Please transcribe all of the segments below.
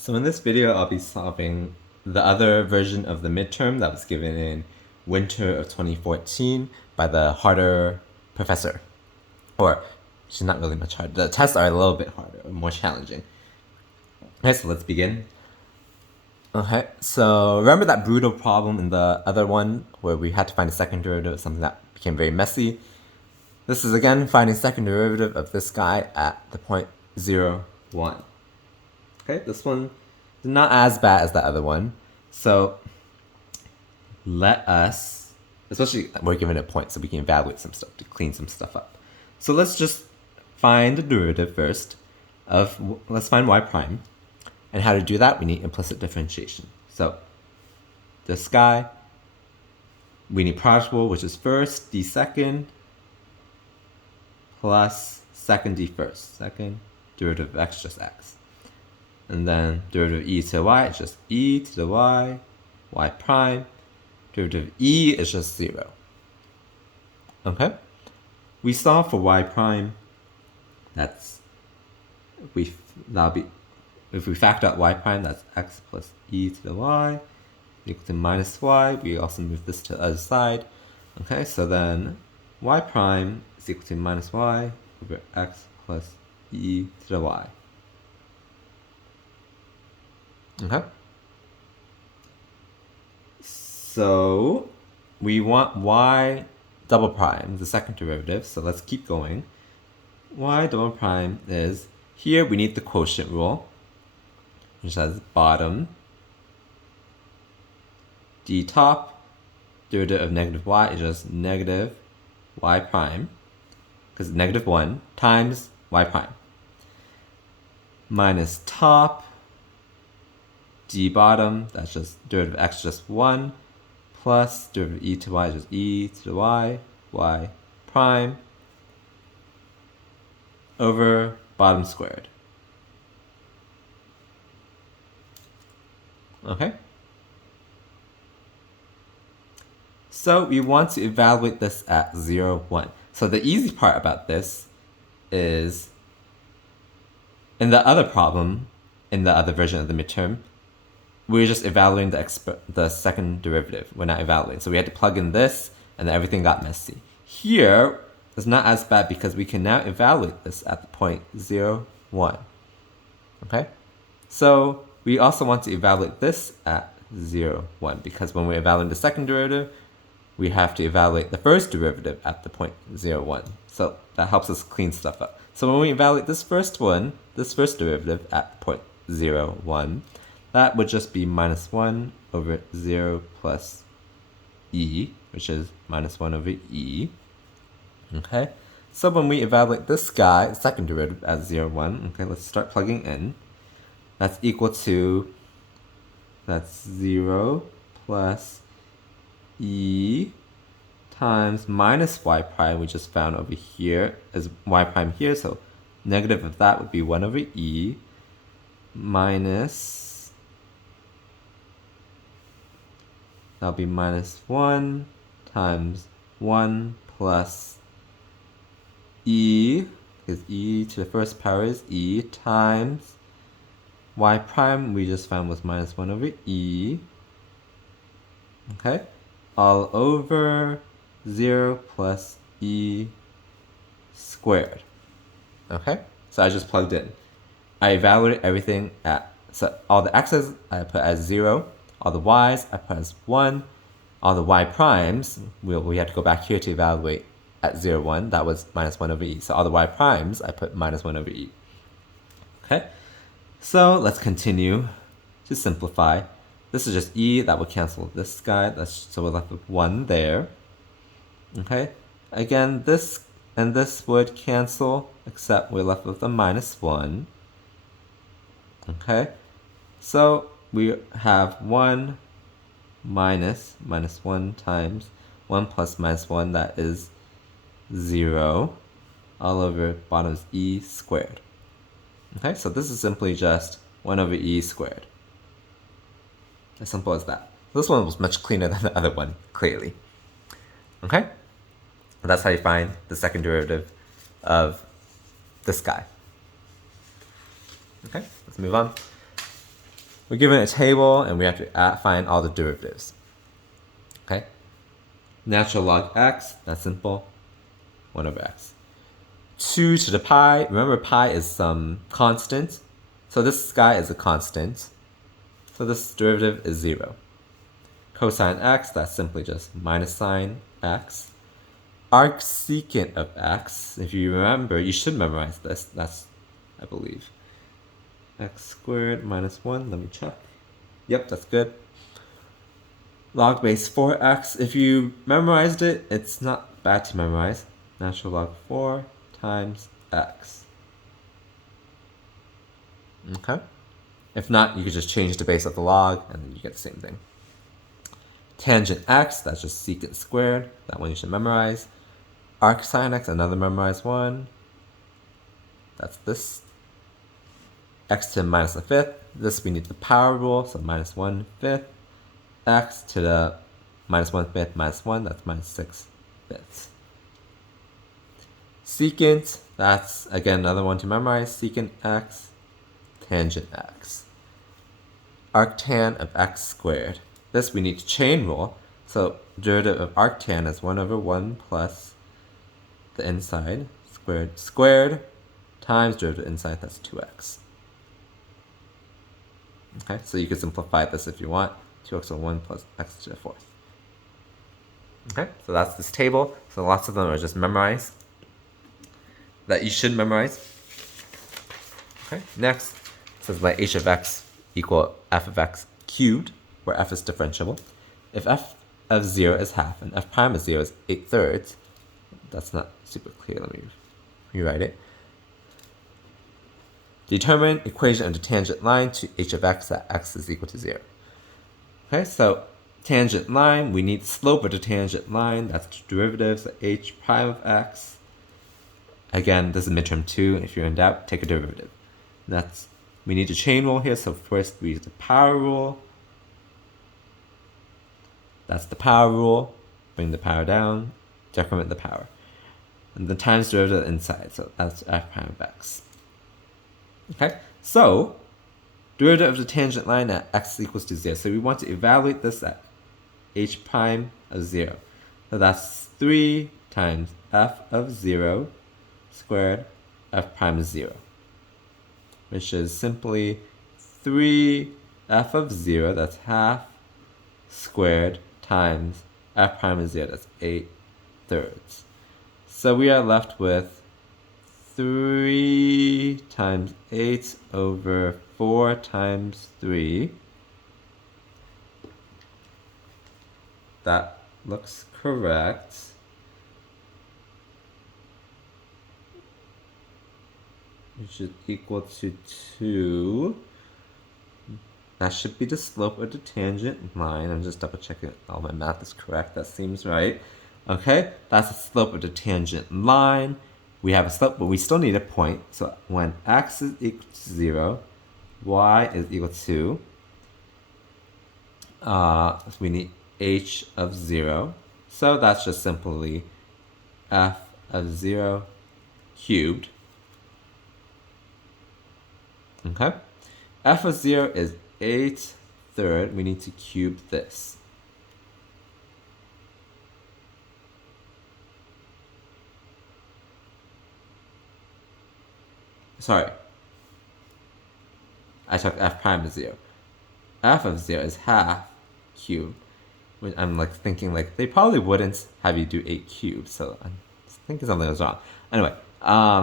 So in this video, I'll be solving the other version of the midterm that was given in winter of 2014 by the harder professor. Or, she's not really much harder. The tests are a little bit harder, more challenging. Okay, so let's begin. Okay, so remember that brutal problem in the other one where we had to find a second derivative of something that became very messy? This is again finding second derivative of this guy at the point 0, 1. Okay, this one is not as bad as the other one. So let us, especially we're given a point so we can evaluate some stuff to clean some stuff up. So let's just find the derivative first of, let's find y prime. And how to do that, we need implicit differentiation. So this guy, we need product rule, which is first, d second, plus second d first. Second derivative of x, just x. And then derivative of e to the y is just e to the y, y prime. Derivative of e is just 0. Okay? We solve for y prime. If we factor out y prime, that's x plus e to the y equal to minus y. We also move this to the other side. Okay, so then y prime is equal to minus y over x plus e to the y. Okay? So we want y double prime, the second derivative, so let's keep going. Y double prime is, here we need the quotient rule, which says bottom d top, derivative of negative y is just negative y prime, because negative 1 times y prime, minus top d bottom, that's just derivative of x just 1, plus derivative of e to y is just e to the y, y prime, over bottom squared. Okay? So we want to evaluate this at 0, 1. So the easy part about this is, in the other problem, in the other version of the midterm, we're just evaluating the second derivative. We're not evaluating. So we had to plug in this, and then everything got messy. Here, it's not as bad because we can now evaluate this at the point 0, 1. Okay? So we also want to evaluate this at 0, 1, because when we're evaluating the second derivative, we have to evaluate the first derivative at the point 0, 1. So that helps us clean stuff up. So when we evaluate this first derivative at point 0, 1, that would just be minus 1 over 0 plus e, which is minus 1 over e. Okay, so when we evaluate this guy, second derivative at 0, 1, okay, let's start plugging in. That's equal to, that's 0 plus e times minus y prime, we just found over here, is y prime here, so negative of that would be 1 over e, minus, that'll be minus 1 times 1 plus e, because e to the first power is e, times y prime we just found was minus 1 over e, okay, all over 0 plus e squared. Okay, so I just plugged in. I evaluated everything at, so all the x's I put as 0, all the y's I put as 1, all the y primes, we have to go back here to evaluate at 0, 1, that was minus 1 over e. So all the y primes I put minus 1 over e. Okay, so let's continue to simplify. This is just e, that will cancel this guy, so we're left with 1 there. Okay, again, this and this would cancel, except we're left with a minus 1. Okay, so we have 1 minus 1 times 1 plus minus 1, that is 0, all over bottom is e squared. Okay, so this is simply just 1 over e squared. As simple as that. This one was much cleaner than the other one, clearly. Okay? That's how you find the second derivative of this guy. Okay, let's move on. We're given a table, and we have to find all the derivatives. Okay? Natural log x, that's simple. 1 over x. 2 to the pi. Remember, pi is some constant. So this guy is a constant. So this derivative is 0. Cosine x, that's simply just minus sine x. Arcsecant of x, if you remember, you should memorize this. That's, I believe, x squared minus 1. Let me check. Yep, that's good. Log base 4x. If you memorized it, it's not bad to memorize. Natural log 4 times x. Okay? If not, you could just change the base of the log, and then you get the same thing. Tangent x, that's just secant squared. That one you should memorize. Arcsine x, another memorized one. That's this. X to the minus a fifth. This we need the power rule, so minus 1/5. X to the minus 1/5 minus 1, that's minus 6/5. Secant, that's again another one to memorize. Secant x, tangent x. Arctan of x squared. This we need to chain rule. So derivative of arctan is 1 over 1 plus the inside squared times derivative inside, that's 2x. Okay, so you can simplify this if you want. 2x over 1 plus x to the 4th. Okay, so that's this table. So lots of them are just memorized. That you should memorize. Okay, next, it says let h of x equal f of x cubed, where f is differentiable. If f of 0 is half and f prime of 0 is 8/3, that's not super clear, let me rewrite it. Determine equation of the tangent line to h of x that x is equal to 0. Okay, so tangent line, we need slope of the tangent line, that's the derivative, so h prime of x. Again, this is midterm 2. If you're in doubt, take a derivative. We need to chain rule here, so first we use the power rule. That's the power rule. Bring the power down, decrement the power. And the times derivative inside, so that's f prime of x. Okay, so derivative of the tangent line at x equals to 0. So we want to evaluate this at h prime of 0. So that's 3 times f of 0 squared f prime of 0, which is simply 3 f of 0, that's half, squared times f prime of 0, that's 8/3. So we are left with 3 times 8 over 4 times 3. That looks correct. Which is equal to 2. That should be the slope of the tangent line. I'm just double checking all my math is correct. That seems right. Okay, that's the slope of the tangent line. We have a slope, but we still need a point. So when x is equal to 0, y is equal to, so we need h of 0. So that's just simply f of 0 cubed. Okay, f of 0 is 8/3. We need to cube this. Sorry, I took f prime of 0. F of 0 is half cubed. I'm like thinking like they probably wouldn't have you do 8 cubed, so I'm thinking something was wrong. Anyway,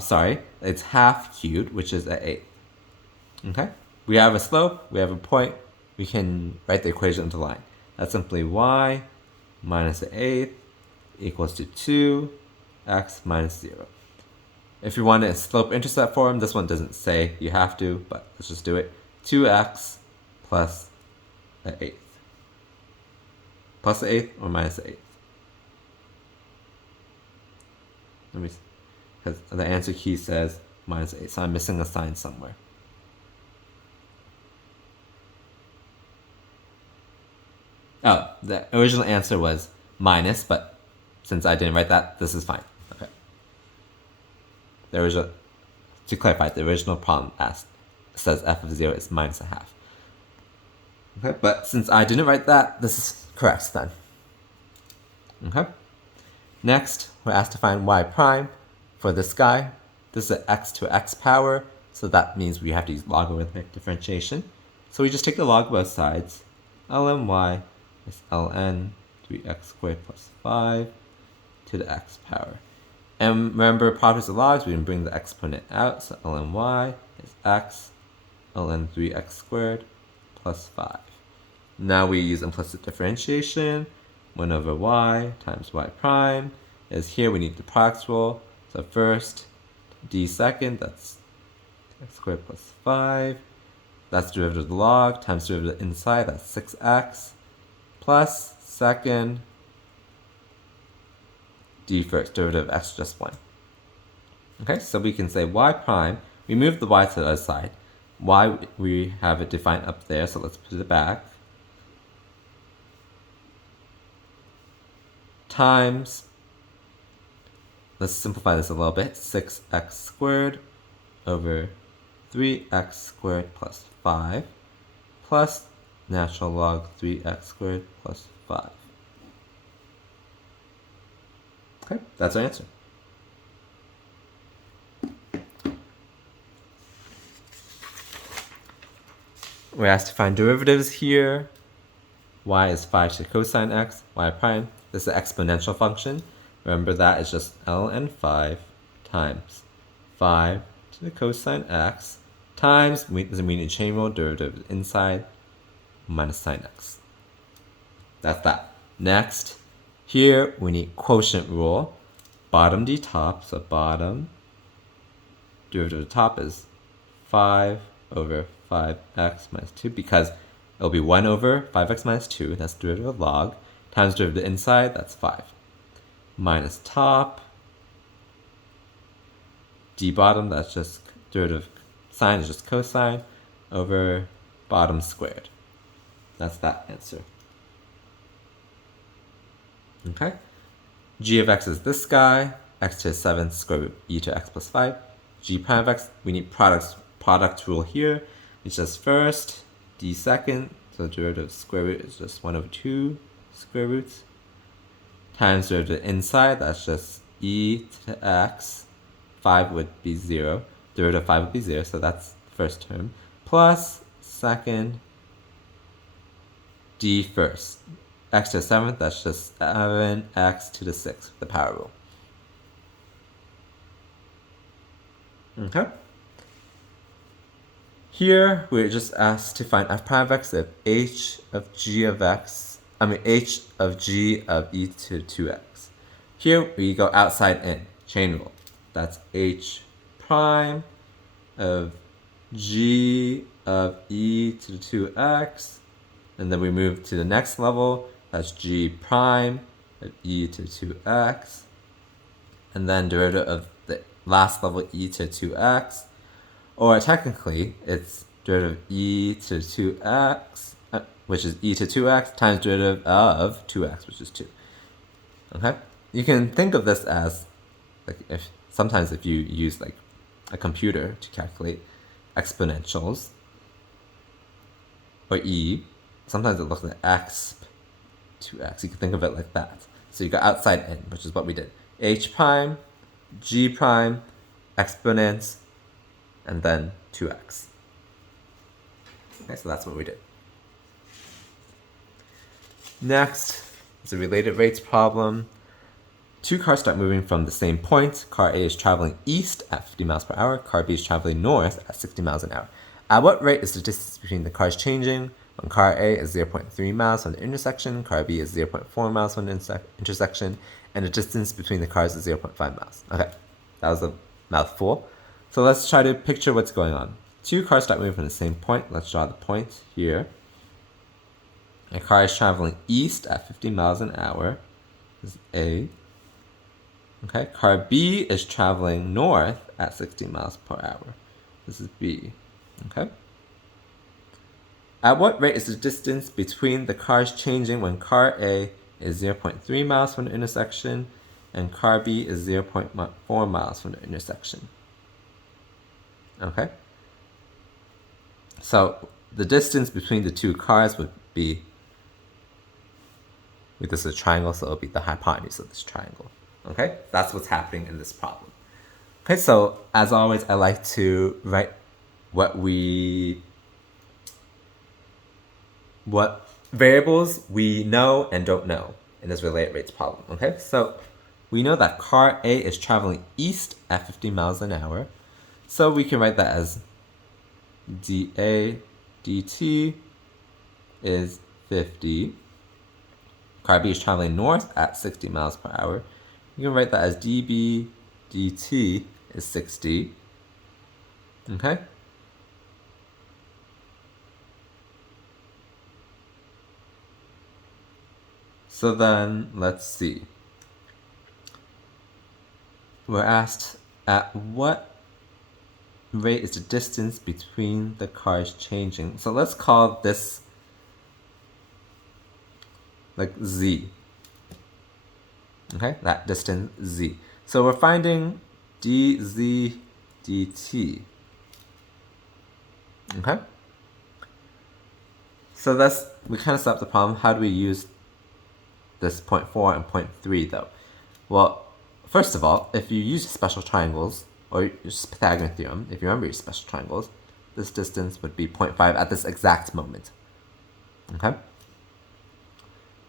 sorry, it's half cubed, which is at 8. Okay, we have a slope, we have a point, we can write the equation into line. That's simply y minus the 8th equals to 2x minus 0. If you want it in slope-intercept form, this one doesn't say you have to, but let's just do it. 2x plus the 8th. Plus the 8th or minus the 8th? Let me see. Because the answer key says minus 8, so I'm missing a sign somewhere. Oh, the original answer was minus, but since I didn't write that, this is fine. Okay. To clarify, the original problem says f of 0 is minus a half. Okay, but since I didn't write that, this is correct then. Okay. Next, we're asked to find y prime for this guy. This is an x to x power, so that means we have to use logarithmic differentiation. So we just take the log of both sides. ln y is ln 3x squared plus 5 to the x power. And remember, products of logs, we can bring the exponent out, so ln y is x ln 3x squared plus 5. Now we use implicit differentiation. 1 over y times y prime is here we need the product rule. So first, d second, that's x squared plus 5. That's derivative of the log times derivative inside, that's 6x. Plus second, d first, derivative of x just 1. Okay, so we can say y prime, we move the y to the other side. Y, we have it defined up there, so let's put it back. Times, let's simplify this a little bit, 6x squared over 3x squared plus 5 plus natural log 3x squared plus 5. Okay, that's our answer. We're asked to find derivatives here. Y is 5 to the cosine x, y prime. This is an exponential function. Remember that is just ln 5 times 5 to the cosine x times, this is a chain rule, derivative inside, minus sine x. That's that. Next, here we need quotient rule. Bottom d top, so bottom derivative of the top is 5 over 5x minus 2, because it'll be 1 over 5x minus 2, that's derivative of log, times derivative inside, that's 5. Minus top, d bottom, that's just derivative sine, is just cosine, over bottom squared. That's that answer. Okay. G of x is this guy, x to the 7th square root e to x plus 5. G prime of x, we need product rule here. It's just first, d second, so derivative square root is just 1 over 2 square roots, times derivative inside, that's just e to the x, 5 would be 0, derivative of 5 would be 0, so that's the first term, plus second, d first. X to the 7th, that's just 7x to the 6th, the power rule. Okay. Here, we're just asked to find f prime of x if h of g of x, h of g of e to 2x. Here, we go outside in, chain rule. That's h prime of g of e to the 2x, and then we move to the next level, that's g prime of e to 2x, and then derivative of the last level e to 2x, or technically it's derivative of e to 2x, which is e to 2x, times derivative of 2x, which is 2. Okay? You can think of this as, like, sometimes if you use like a computer to calculate exponentials, or e, sometimes it looks like exp 2x. You can think of it like that. So you got outside in, which is what we did. H prime, g prime, exponents, and then 2x. Okay, so that's what we did. Next is a related rates problem. Two cars start moving from the same point. Car A is traveling east at 50 miles per hour. Car B is traveling north at 60 miles an hour. At what rate is the distance between the cars changing? When car A is 0.3 miles from the intersection, car B is 0.4 miles from the intersection, and the distance between the cars is 0.5 miles. Okay, that was a mouthful. So let's try to picture what's going on. Two cars start moving from the same point. Let's draw the point here. A car is traveling east at 50 miles an hour. This is A. Okay, car B is traveling north at 60 miles per hour. This is B. Okay. At what rate is the distance between the cars changing when car A is 0.3 miles from the intersection and car B is 0.4 miles from the intersection? Okay. So the distance between the two cars would be, this is a triangle, so it'll be the hypotenuse of this triangle. Okay, that's what's happening in this problem. Okay, so as always, I like to write what variables we know and don't know in this related rates problem. Okay, so we know that car A is traveling east at 50 miles an hour. So we can write that as dA dt is 50. Car B is traveling north at 60 miles per hour. You can write that as dB dt is 60. Okay? So then, let's see. We're asked at what rate is the distance between the cars changing. So let's call this like z. Okay, that distance z. So we're finding dz dt. Okay? So we kind of set up the problem. How do we use this 0.4 and 0.3 though? Well, first of all, if you use special triangles, or just Pythagorean theorem, if you remember your special triangles, this distance would be 0.5 at this exact moment. Okay?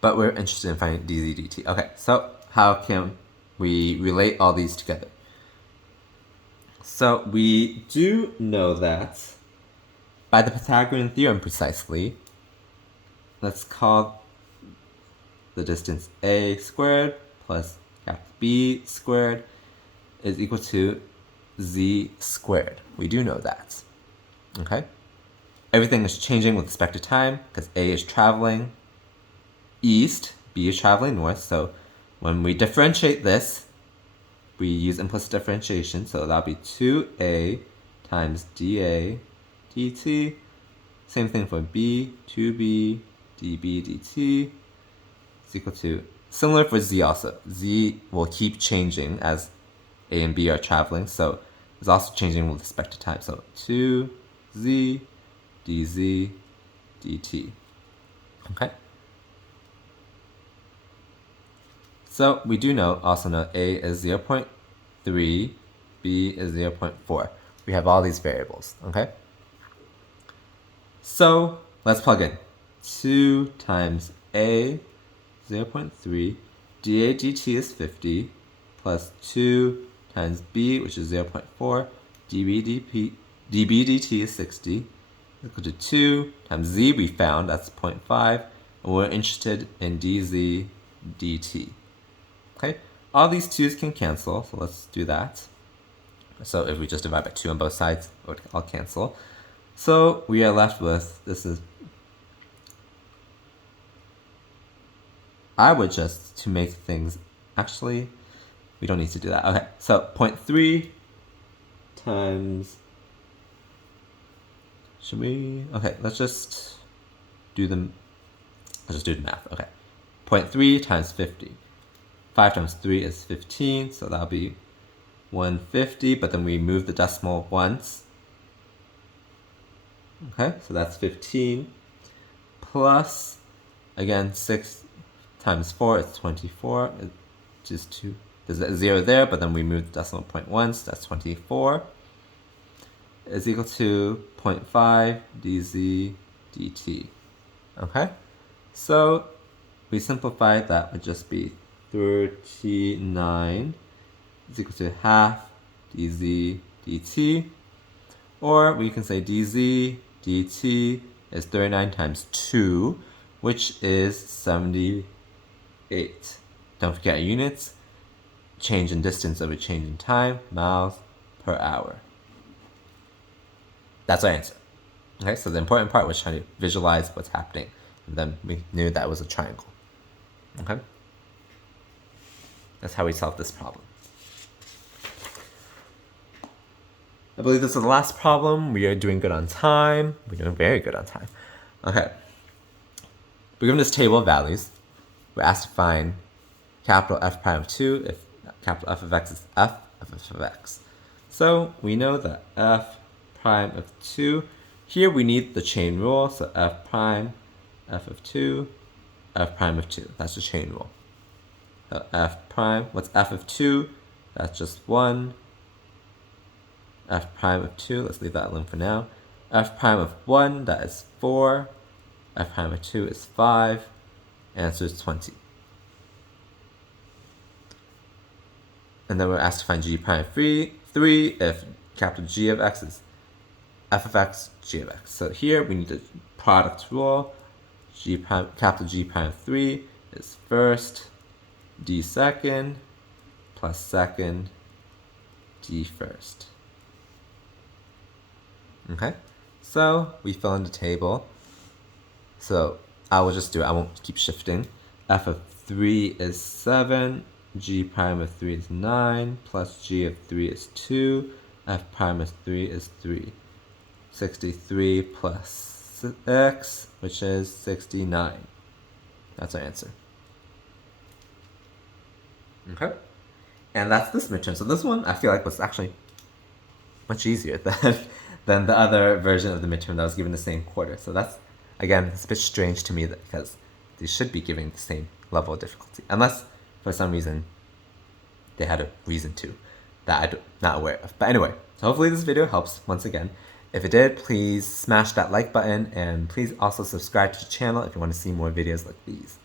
But we're interested in finding dz dt. Okay, so how can we relate all these together? So we do know that by the Pythagorean theorem precisely, let's call the distance a squared plus b squared is equal to z squared. We do know that. Okay? Everything is changing with respect to time because a is traveling east, b is traveling north. So when we differentiate this, we use implicit differentiation. So that'll be 2a times dA dt. Same thing for b, 2b dB dt is equal to, similar for z also. Z will keep changing as a and b are traveling. So it's also changing with respect to time. So 2z dz dt. Okay? So we do also know a is 0.3, b is 0.4. We have all these variables, okay? So let's plug in. 2 times a, 0.3, dA dt is 50, plus 2 times b, which is 0.4, dB dt is 60, equal to 2 times z we found, that's 0.5, and we're interested in dz dt. Okay, all these 2's can cancel, so let's do that. So if we just divide by 2 on both sides, it would all cancel. So we are left with, I would just, to make things, actually, we don't need to do that. Okay, so 0.3 times, okay, let's just do the math. Okay, 0.3 times 50. 5 times 3 is 15, so that'll be 150, but then we move the decimal once. Okay, so that's 15, plus, again, 6 times 4 is 24, which is 2. There's a 0 there, but then we move the decimal point once, that's 24, is equal to 0.5 dz dt. Okay, so we simplified, that would just be 39 is equal to half dz dt, or we can say dz dt is 39 times 2, which is 78. Don't forget units, change in distance over change in time, miles per hour. That's our answer. Okay, so the important part was trying to visualize what's happening, and then we knew that was a triangle. Okay? That's how we solve this problem. I believe this is the last problem. We are doing good on time. We're doing very good on time. Okay. We're given this table of values. We're asked to find capital F prime of 2 if capital F of x is f of x. So we know that f prime of 2 Here we need the chain rule, so f prime, f of 2, f prime of 2. That's the chain rule. So f prime, what's f of 2? That's just 1. F prime of 2, let's leave that alone for now. F prime of 1, that is 4. F prime of 2 is 5. Answer is 20. And then we're asked to find g prime 3 if capital G of x is f of x, g of x. So here we need the product rule. G prime, capital G prime 3 is first, d second, plus second, d first. Okay, so we fill in the table. So I will just do it, I won't keep shifting. F of 3 is 7, g prime of 3 is 9, plus g of 3 is 2, f prime of 3 is 3. 63 plus x, which is 69. That's our answer. Okay, and that's this midterm. So this one I feel like was actually much easier than the other version of the midterm that was given the same quarter. So that's, again, it's a bit strange to me that because they should be giving the same level of difficulty, unless for some reason they had a reason to that I'm not aware of. But anyway, so hopefully this video helps once again. If it did, please smash that like button, and please also subscribe to the channel if you want to see more videos like these.